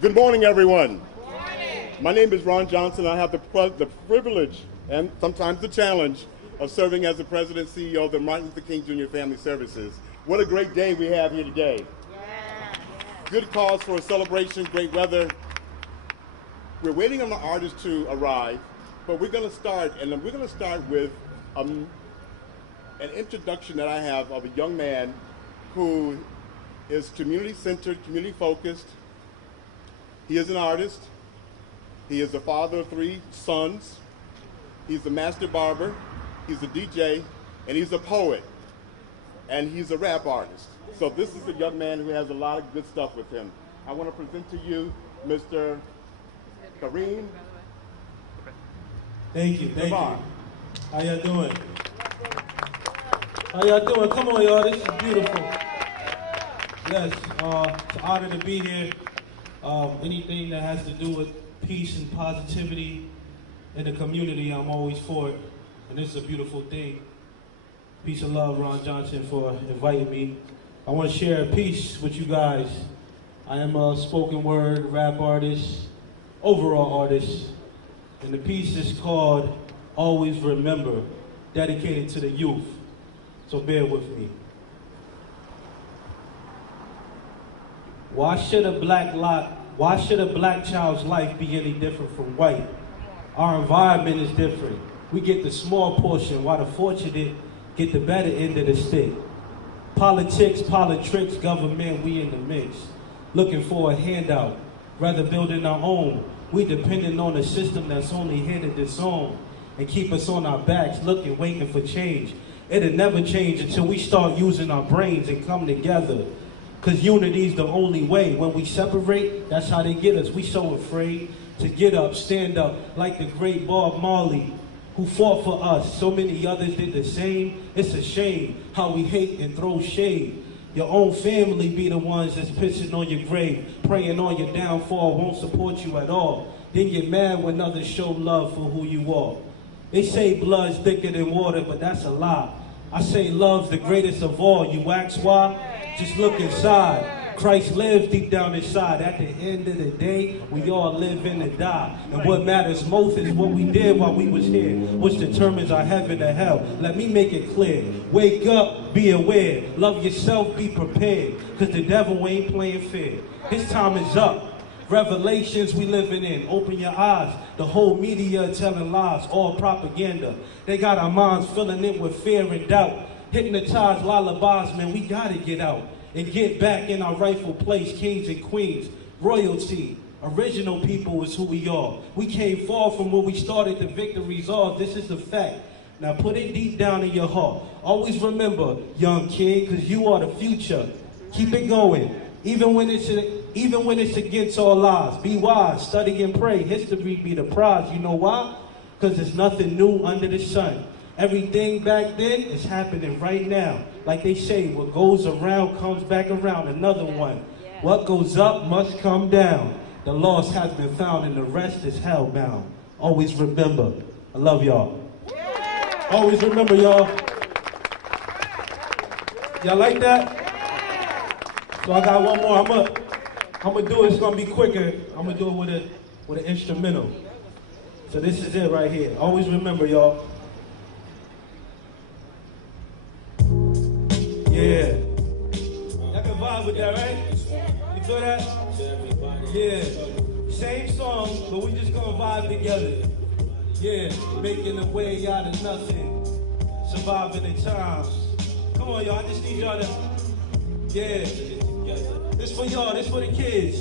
Good morning, everyone. Good morning. My name is Ron Johnson. I have the privilege and sometimes the challenge of serving as the President and CEO of the Martin Luther King Jr. Family Services. What a great day we have here today. Yeah. Good cause for a celebration, great weather. We're waiting on the artists to arrive, but we're going to start, and we're going to start with an introduction that I have of a young man who is community-centered, community-focused. He is an artist. He is the father of 3 sons. He's a master barber. He's a DJ, and he's a poet. And he's a rap artist. So this is a young man who has a lot of good stuff with him. I want to present to you Mr. Kareem. Thank you. How y'all doing? How y'all doing? Come on, y'all. This is beautiful. Yes, it's an honor to be here. Anything that has to do with peace and positivity in the community, I'm always for it. And this is a beautiful thing. Peace and love, Ron Johnson, for inviting me. I want to share a piece with you guys. I am a spoken word rap artist, overall artist. And the piece is called Always Remember, dedicated to the youth. So bear with me. Why should a black child's life be any different from white? Our environment is different. We get the small portion while the fortunate get the better end of the stick. Politics, government, we in the mix. Looking for a handout, rather building our own. We depending on a system that's only here to disown and keep us on our backs looking, waiting for change. It'll never change until we start using our brains and come together. Cause unity's the only way. When we separate, that's how they get us. We so afraid to get up, stand up, like the great Bob Marley, who fought for us. So many others did the same. It's a shame how we hate and throw shade. Your own family be the ones that's pissing on your grave, praying on your downfall, won't support you at all. Then get mad when others show love for who you are. They say blood's thicker than water, but that's a lie. I say love's the greatest of all. You ask why? Just look inside. Christ lives deep down inside. At the end of the day, we all live in and die. And what matters most is what we did while we was here, which determines our heaven or hell. Let me make it clear. Wake up, be aware. Love yourself, be prepared. Cause the devil ain't playing fair. His time is up. Revelations we living in. Open your eyes. The whole media telling lies, all propaganda. They got our minds filling it with fear and doubt. Hypnotized lullabies, man, we gotta get out and get back in our rightful place, kings and queens. Royalty, original people is who we are. We came far from where we started, the victory's ours. This is the fact. Now put it deep down in your heart. Always remember, young king, cause you are the future. Keep it going, even when it's against all lies. Be wise, study and pray. History be the prize. You know why? Cause there's nothing new under the sun. Everything back then is happening right now. Like they say, what goes around comes back around. Another one. What goes up must come down. The lost has been found and the rest is hellbound. Always remember. I love y'all. Always remember, y'all. Y'all like that? So I got one more. I'm gonna do it. It's gonna be quicker. I'm gonna do it with an instrumental. So this is it right here. Always remember, y'all. Yeah. Y'all can vibe with that, right? You feel that? Yeah. Same song, but we just gonna vibe together. Yeah. Making a way out of nothing. Surviving the times. Come on, y'all. I just need y'all to. Yeah. This for y'all. This for the kids.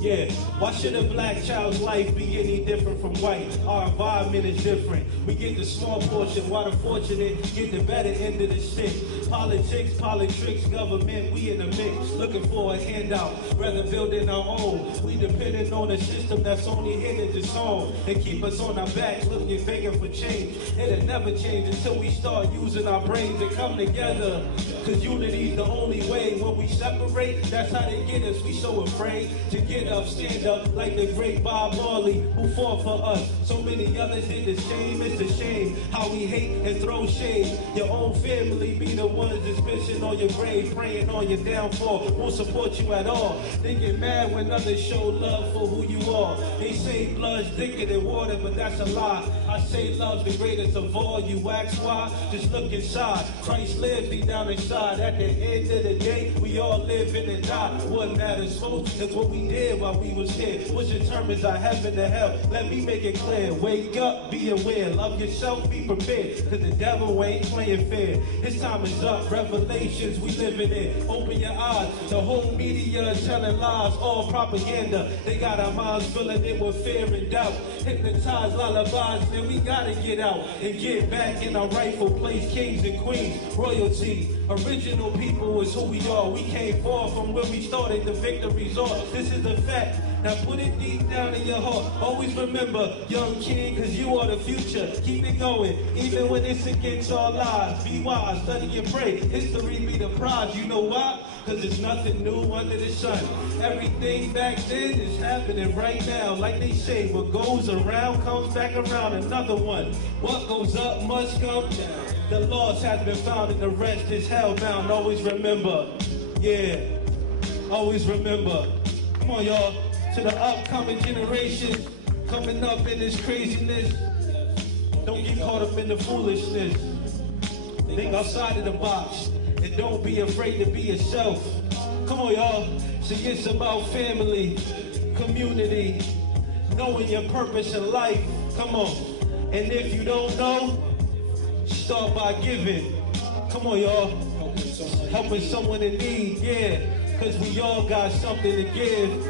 Yeah, why should a black child's life be any different from white? Our environment is different. We get the small portion while the fortunate get the better end of the stick. Politics, government, we in the mix. Looking for a handout, rather building our own. We depending on a system that's only here to disown. They keep us on our backs, looking, begging for change. It'll never change until we start using our brains and come together. Cause unity's the only way. When we separate, that's how they get us. We so afraid to get up, stand up like the great Bob Marley who fought for us. So many others did the same. It's a shame how we hate and throw shade. Your own family be the ones that's pissing on your grave, praying on your downfall, won't support you at all. They get mad when others show love for who you are. They say blood's thicker than water, but that's a lie. I say love's the greatest of all. You ask why? Just look inside. Christ lives deep down inside. At the end of the day, we all live in and die. What matters most is what we did while we was here, which determines our heaven to hell. Let me make it clear. Wake up, be aware. Love yourself, be prepared. Cause the devil ain't playing fair. His time is up. Revelations we living in. Open your eyes. The whole media is telling lies, all propaganda. They got our minds filling it with fear and doubt. Hypnotized lullabies, and we gotta get out and get back in our rightful place. Kings and queens, royalty, original people is who we are. We came far from where we started, the victory's ours. This is a fact. Now put it deep down in your heart. Always remember, young king, cause you are the future. Keep it going, even when it's against our lives. Be wise, study and pray. History be the prize. You know why? Cause there's nothing new under the sun. Everything back then is happening right now. Like they say, what goes around comes back around. Another one. What goes up must come down. The lost has been found and the rest is hellbound. Always remember, yeah, always remember. Come on, y'all. To the upcoming generation coming up in this craziness, don't get caught up in the foolishness. Think outside of the box and don't be afraid to be yourself. Come on, y'all. See, it's about family, community, knowing your purpose in life. Come on. And if you don't know, start by giving. Come on, y'all. Helping someone in need, yeah. Because we all got something to give.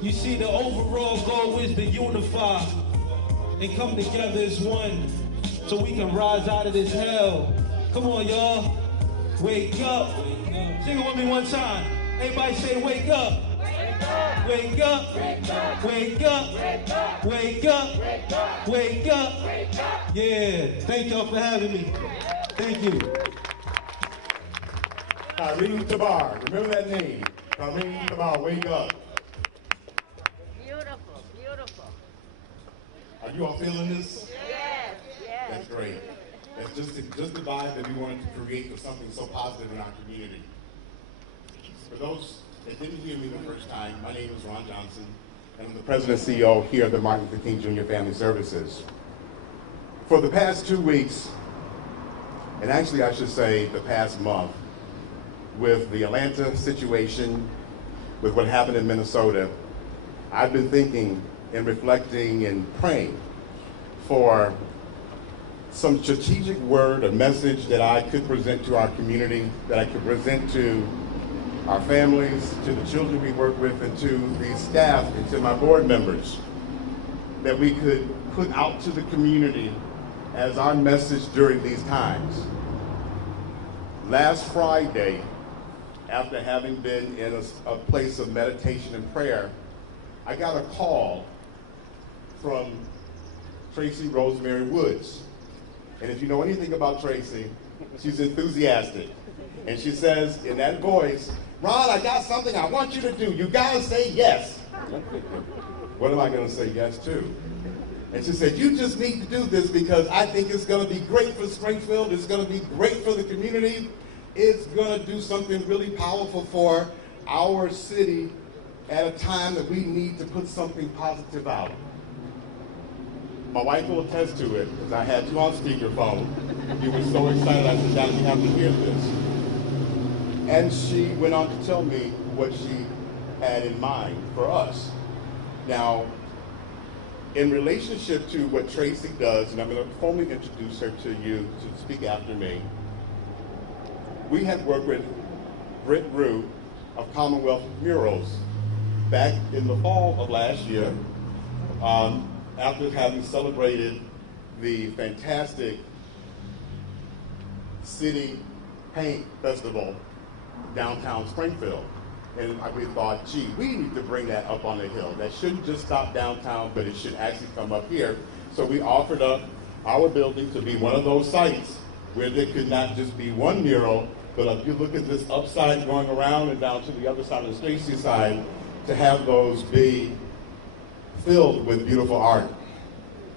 You see, the overall goal is to unify and come together as one so we can rise out of this hell. Come on, y'all. Wake up. Sing it with me one time. Everybody say, wake up. Wake up. Wake up. Wake up. Wake up. Wake up. Yeah. Thank y'all for having me. Thank you. Irene Tabar. Remember that name. Irene Tabar, wake up. Beautiful, beautiful. Are you all feeling this? Yes, yes. That's great. That's just the vibe that we wanted to create for something so positive in our community. For those that didn't hear me the first time, my name is Ron Johnson, and I'm the President and CEO here at the Martin Luther King Jr. Family Services. For the past 2 weeks, and actually I should say the past month, with the Atlanta situation, with what happened in Minnesota, I've been thinking and reflecting and praying for some strategic word or message that I could present to our community, that I could present to our families, to the children we work with, and to the staff, and to my board members, that we could put out to the community as our message during these times. Last Friday, after having been in a place of meditation and prayer, I got a call from Tracy Rosemary Woods. And if you know anything about Tracy, she's enthusiastic. And she says in that voice, Ron, I got something I want you to do. You gotta say yes. What am I gonna say yes to? And she said, you just need to do this because I think it's gonna be great for Springfield. It's gonna be great for the community. It's gonna do something really powerful for our city at a time that we need to put something positive out. My wife will attest to it, because I had you on speakerphone. You were so excited, I said, Dad, you have to hear this. And she went on to tell me what she had in mind for us. Now, in relationship to what Tracy does, and I'm going to formally introduce her to you to speak after me, we had worked with Britt Rue of Commonwealth Murals back in the fall of last year, after having celebrated the fantastic City Paint Festival downtown Springfield. And we thought, gee, we need to bring that up on the hill. That shouldn't just stop downtown, but it should actually come up here. So we offered up our building to be one of those sites where there could not just be one mural, but if you look at this upside going around and down to the other side of the Stacy side, to have those be filled with beautiful art,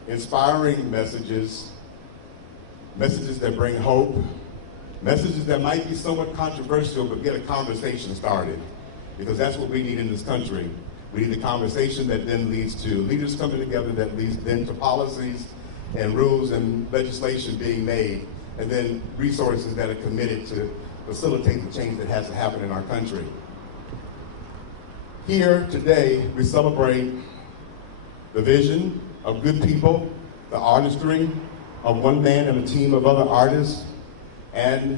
inspiring messages, messages that bring hope, messages that might be somewhat controversial, but get a conversation started. Because that's what we need in this country. We need a conversation that then leads to leaders coming together, that leads then to policies and rules and legislation being made, and then resources that are committed to facilitate the change that has to happen in our country. Here today, we celebrate the vision of good people, the artistry of one man and a team of other artists, and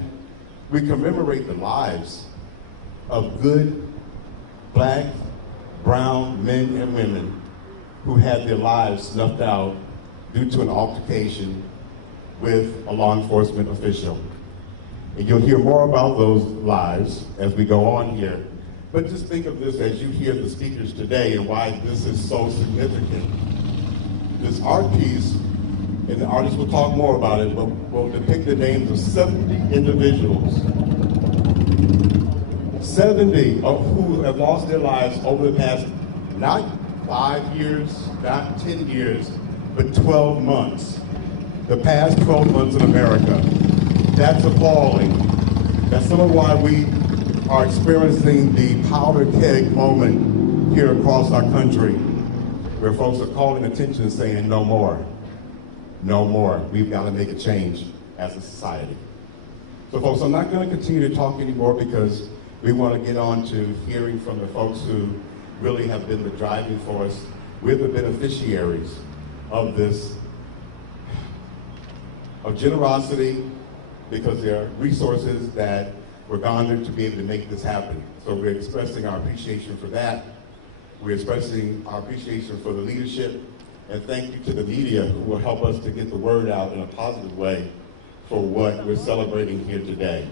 we commemorate the lives of good Black, brown men and women who had their lives snuffed out due to an altercation with a law enforcement official. And you'll hear more about those lives as we go on here. But just think of this as you hear the speakers today and why this is so significant. This art piece, and the artists will talk more about it, but will depict the names of 70 individuals, 70 of who have lost their lives over the past, not 5 years, not 10 years, but 12 months. The past 12 months in America. That's appalling. That's some of why we are experiencing the powder keg moment here across our country, where folks are calling attention and saying no more. No more. We've got to make a change as a society. So folks, I'm not going to continue to talk anymore because we want to get on to hearing from the folks who really have been the driving force. We're the beneficiaries of this, of generosity, because there are resources that were garnered to be able to make this happen. So we're expressing our appreciation for that. We're expressing our appreciation for the leadership, and thank you to the media who will help us to get the word out in a positive way for what we're celebrating here today.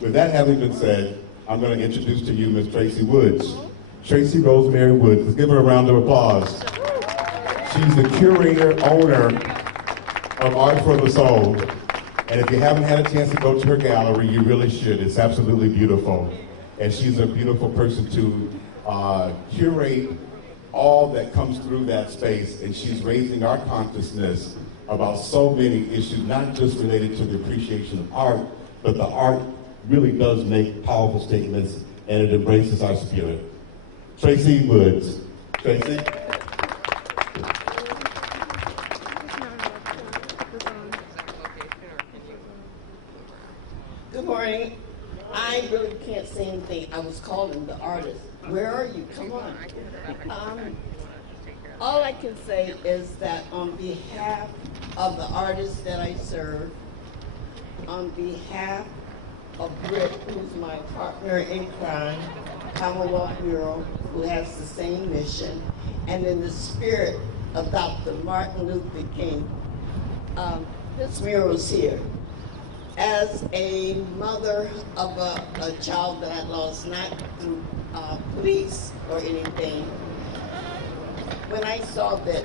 With that having been said, I'm going to introduce to you Ms. Tracy Woods. Tracy Rosemary Woods. Let's give her a round of applause. She's the curator, owner of Art for the Soul. And if you haven't had a chance to go to her gallery, you really should. It's absolutely beautiful. And she's a beautiful person to curate all that comes through that space. And she's raising our consciousness about so many issues, not just related to the appreciation of art, but the art really does make powerful statements, and it embraces our spirit. Tracy Woods. Tracy? Good morning. I really can't say anything. I was calling the artist. Where are you? Come on. All I can say is that on behalf of the artists that I serve, on behalf of Britt, who's my partner in crime, Commonwealth Mural, who has the same mission, and in the spirit of Dr. Martin Luther King, this mural's here. As a mother of a child that I lost, not through police or anything, when I saw that,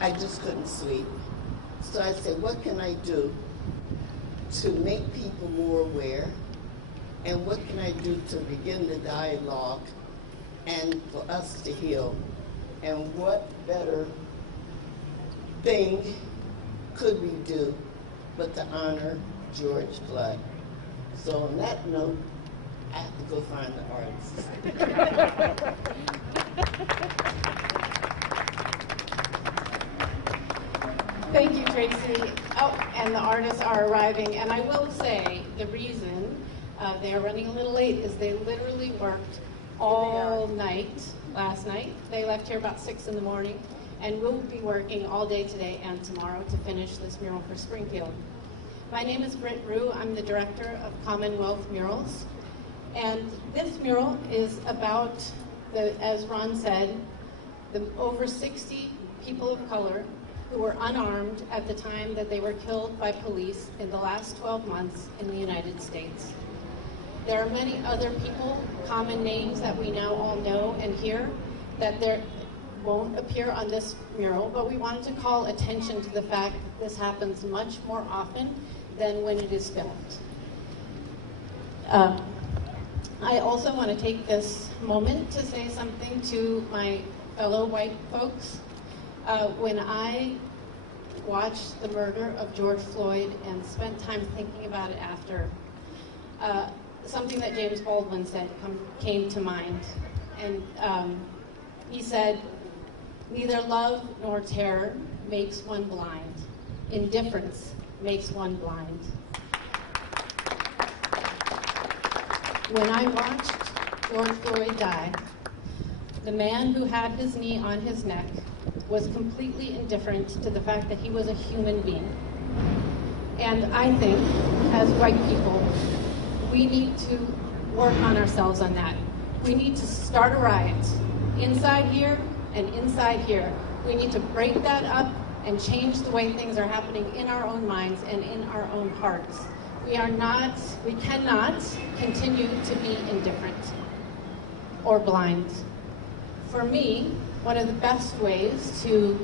I just couldn't sleep. So I said, what can I do to make people more aware, and what can I do to begin the dialogue and for us to heal? And what better thing could we do but to honor George Floyd? So on that note, I have to go find the artist. Thank you, Tracy. Oh, and the artists are arriving. And I will say the reason they are running a little late is they literally worked all night last night. They left here about 6 in the morning, and we'll be working all day today and tomorrow to finish this mural for Springfield. My name is Britt Rue. I'm the director of Commonwealth Murals. And this mural is about, as Ron said, the over 60 people of color who were unarmed at the time that they were killed by police in the last 12 months in the United States. There are many other people, common names that we now all know and hear, that there won't appear on this mural, but we wanted to call attention to the fact that this happens much more often than when it is filmed. I also want to take this moment to say something to my fellow white folks. When I watched the murder of George Floyd and spent time thinking about it after, something that James Baldwin said came to mind. And he said, "Neither love nor terror makes one blind. Indifference makes one blind." When I watched George Floyd die, the man who had his knee on his neck was completely indifferent to the fact that he was a human being. And I think, as white people, we need to work on ourselves on that. We need to start a riot inside here and inside here. We need to break that up and change the way things are happening in our own minds and in our own hearts. We cannot continue to be indifferent or blind. For me, one of the best ways to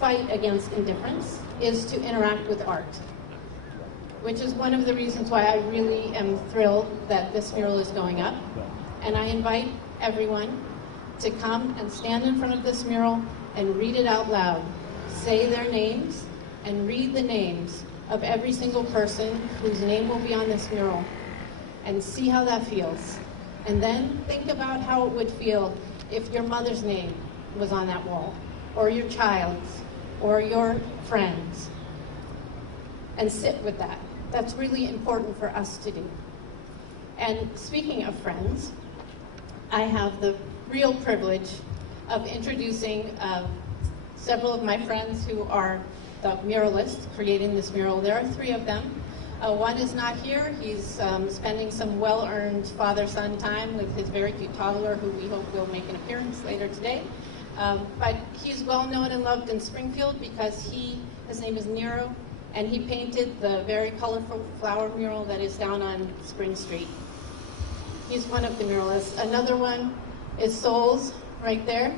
fight against indifference is to interact with art, which is one of the reasons why I really am thrilled that this mural is going up. And I invite everyone to come and stand in front of this mural and read it out loud. Say their names and read the names of every single person whose name will be on this mural, and see how that feels. And then think about how it would feel if your mother's name was on that wall, or your child's, or your friend's. And sit with that. That's really important for us to do. And speaking of friends, I have the real privilege of introducing several of my friends who are the muralists creating this mural. There are 3 of them. One is not here. He's spending some well-earned father-son time with his very cute toddler, who we hope will make an appearance later today. But he's well known and loved in Springfield because his name is Nero, and he painted the very colorful flower mural that is down on Spring Street. He's one of the muralists. Another one is Souls, right there.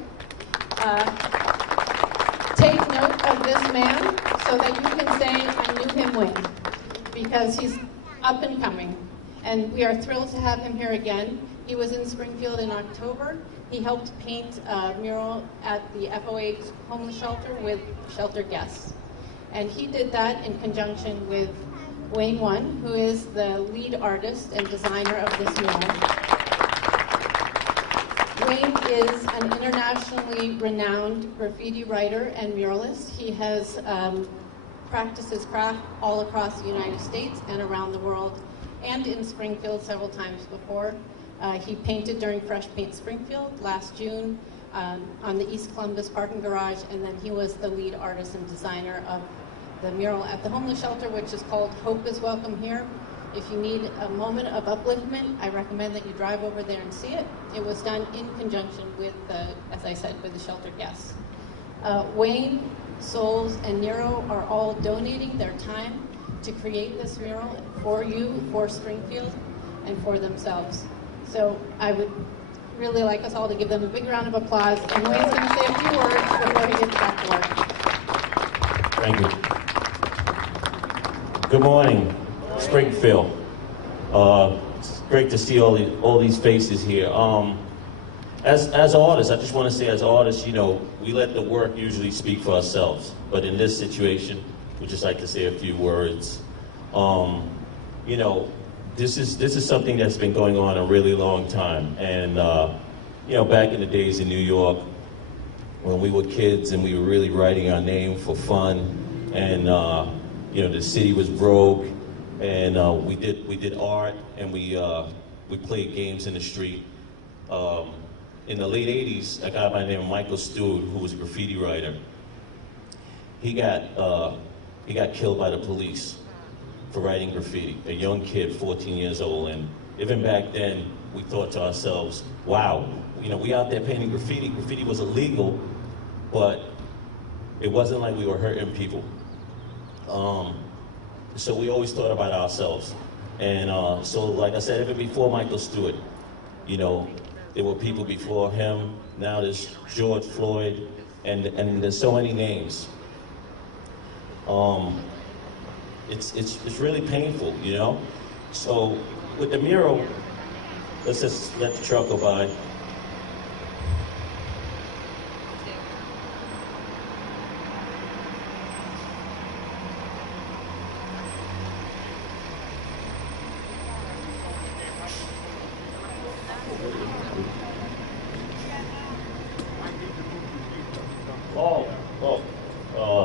Take note of this man so that you can say, "I knew him when," because he's up and coming. And we are thrilled to have him here again. He was in Springfield in October. He helped paint a mural at the FOH homeless shelter with shelter guests. And he did that in conjunction with Wayne One, who is the lead artist and designer of this mural. Wayne is an internationally renowned graffiti writer and muralist. He has practiced his craft all across the United States and around the world, and in Springfield several times before. He painted during Fresh Paint Springfield last June on the East Columbus parking garage, and then he was the lead artist and designer of the mural at the homeless shelter, which is called Hope is Welcome Here. If you need a moment of upliftment, I recommend that you drive over there and see it. It was done in conjunction with, as I said, with the shelter guests. Wayne, Souls, and Nero are all donating their time to create this mural for you, for Springfield, and for themselves. So I would really like us all to give them a big round of applause. And Wayne's going to say a few words before he gets back to work. Thank you. Good morning, Springfield. It's great to see all these faces here. As artists, I just want to say, as artists, we let the work usually speak for ourselves. But in this situation, we'd just like to say a few words. This is something that's been going on a really long time. And back in the days in New York, when we were kids and we were really writing our name for fun, and the city was broke, and we did art, and we played games in the street. In the late '80s, a guy by the name of Michael Stewart, who was a graffiti writer, he got killed by the police for writing graffiti. A young kid, 14 years old, and even back then, we thought to ourselves, "Wow, we out there painting graffiti. Graffiti was illegal, but it wasn't like we were hurting people." So we always thought about ourselves. And so, like I said, even before Michael Stewart, there were people before him. Now there's George Floyd, and there's so many names. It's really painful, So with the mural, let's just let the truck go by.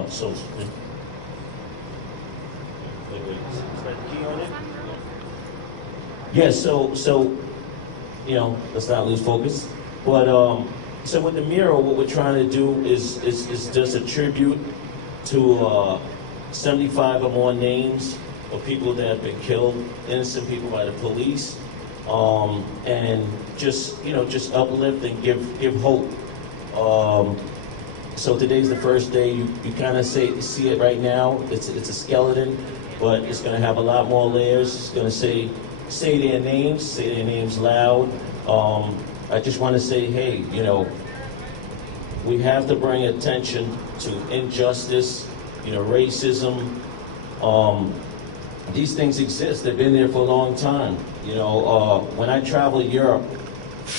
So, wait, is that the key on it? Yeah, so, you know, let's not lose focus. But, so with the mural, what we're trying to do is just a tribute to 75 or more names of people that have been killed, innocent people by the police, and just, you know, just uplift and give hope. So today's the first day. You kind of see it right now. It's a skeleton, but it's going to have a lot more layers. It's going to say their names loud. I just want to say, hey, you know, we have to bring attention to injustice, you know, racism. These things exist. They've been there for a long time. You know, when I travel Europe,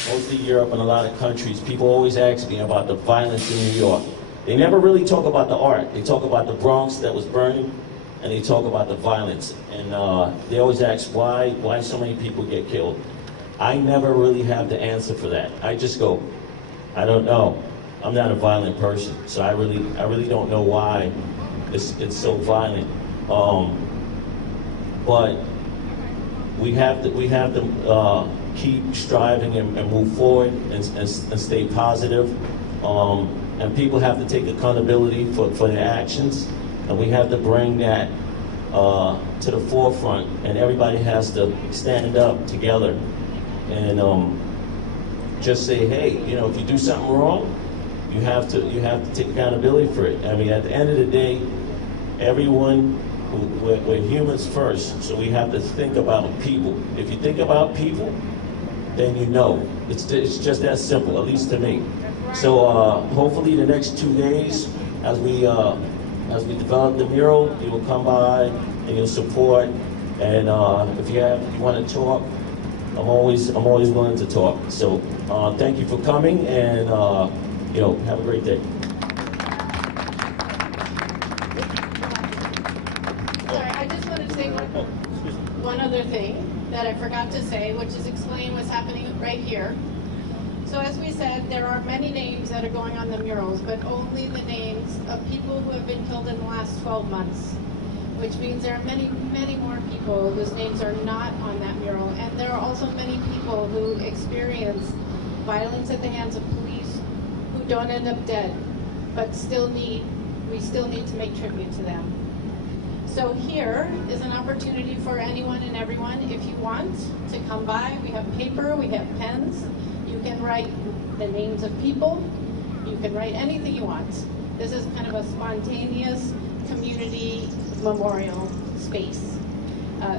mostly Europe and a lot of countries, people always ask me about the violence in New York. They never really talk about the art. They talk about the Bronx that was burning, and they talk about the violence. And they always ask why so many people get killed. I never really have the answer for that. I just go, I don't know. I'm not a violent person, so I really don't know why it's so violent. But we have to keep striving and move forward and stay positive. And people have to take accountability for their actions, and we have to bring that to the forefront. And everybody has to stand up together and just say, hey, you know, if you do something wrong, you have to take accountability for it. I mean, at the end of the day, we're humans first, so we have to think about people. If you think about people, then you know. It's just that simple, at least to me. So hopefully the next 2 days, as we develop the mural, you will come by and you'll support. And if you want to talk, I'm always willing to talk. So thank you for coming, and you know, have a great day. Sorry, I just wanted to say one other thing that I forgot to say, which is explain what's happening right here. So as we said, there are many names that are going on the murals, but only the names of people who have been killed in the last 12 months, which means there are many, many more people whose names are not on that mural. And there are also many people who experience violence at the hands of police who don't end up dead, but we still need to make tribute to them. So here is an opportunity for anyone and everyone, if you want, to come by. We have paper, we have pens. You can write the names of people. You can write anything you want. This is kind of a spontaneous community memorial space.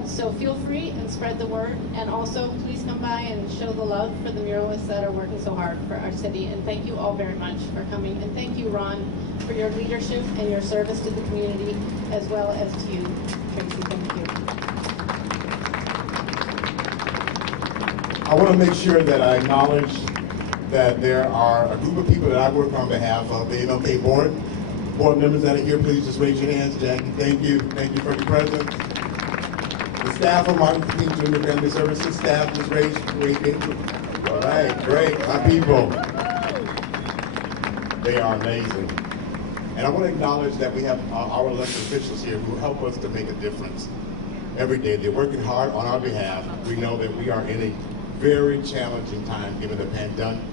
So feel free and spread the word. And also, please come by and show the love for the muralists that are working so hard for our city. And thank you all very much for coming. And thank you, Ron, for your leadership and your service to the community, as well as to you, Tracy. Thank you. I want to make sure that I acknowledge that there are a group of people that I work on behalf of the MLK board. Board members that are here, please just raise your hands. Jackie, thank you. Thank you for your presence. The staff of Martin Luther King Jr. Family Services staff, just raise your hand. All right, great. My people. They are amazing. And I want to acknowledge that we have our elected officials here who help us to make a difference every day. They're working hard on our behalf. We know that we are in a very challenging time given the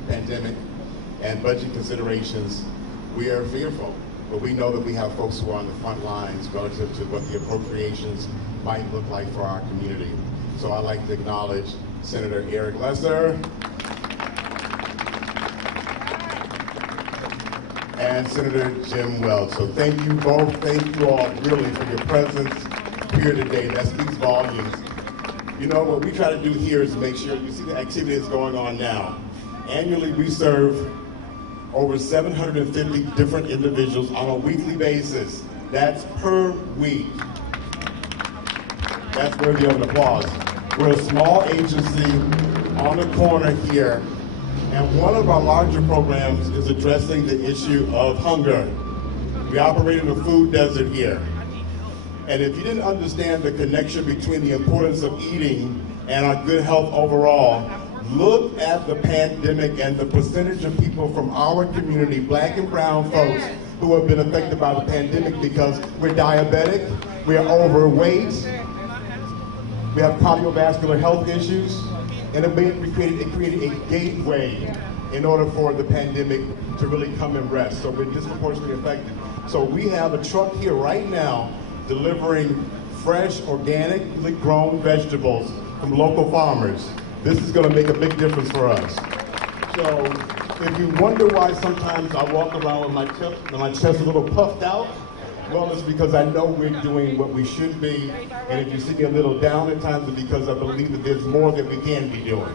pandemic and budget considerations. We are fearful, but we know that we have folks who are on the front lines relative to what the appropriations might look like for our community. So I'd like to acknowledge Senator Eric Lesser and Senator Jim Welch. So thank you both, thank you all really for your presence here today. That speaks volumes. You know, what we try to do here is make sure you see the activity that's going on now. Annually, we serve over 750 different individuals on a weekly basis. That's per week. That's worthy of an applause. We're a small agency on the corner here. And one of our larger programs is addressing the issue of hunger. We operate in a food desert here. And if you didn't understand the connection between the importance of eating and our good health overall, look at the pandemic and the percentage of people from our community, black and brown folks, who have been affected by the pandemic because we're diabetic, we're overweight, we have cardiovascular health issues, and it created a gateway in order for the pandemic to really come and rest. So we're disproportionately affected. So we have a truck here right now delivering fresh, organically grown vegetables from local farmers. This is going to make a big difference for us. So if you wonder why sometimes I walk around with my chest a little puffed out, well, it's because I know we're doing what we should be. And if you see me a little down at times, it's because I believe that there's more that we can be doing.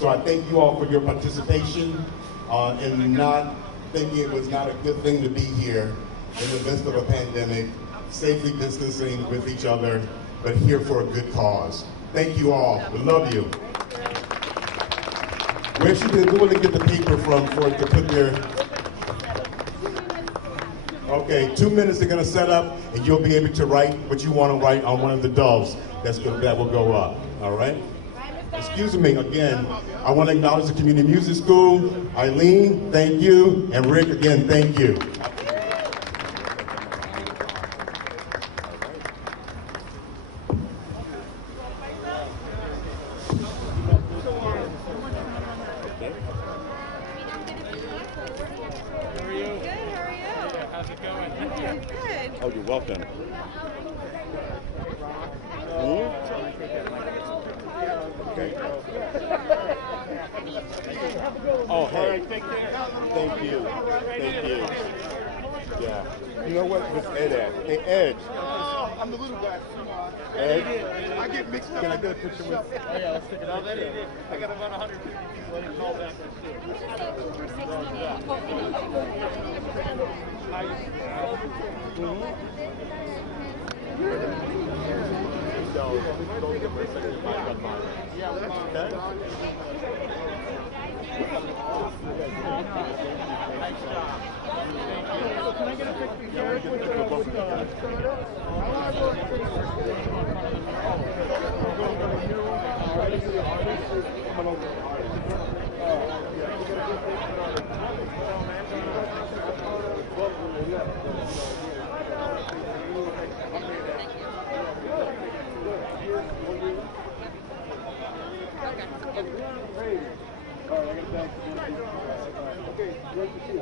So I thank you all for your participation and not thinking it was not a good thing to be here in the midst of a pandemic, safely distancing with each other, but here for a good cause. Thank you all. We love you. Where should they go to get the paper from for it to put their... Okay, 2 minutes they're going to set up, and you'll be able to write what you want to write on one of the doves that will go up, all right? Excuse me, again, I want to acknowledge the Community Music School. Eileen, thank you, and Rick, again, thank you. Oh, you're welcome. Okay. Oh, hey. Thank you. Thank you. Yeah. You know what? What's Ed at? Hey, Ed. I'm the little guy. Ed? I get mixed up. Can I get a picture with? Oh, yeah, let's take a picture. I got about 150 people. I didn't call back. Can I get a Okay, great to see you.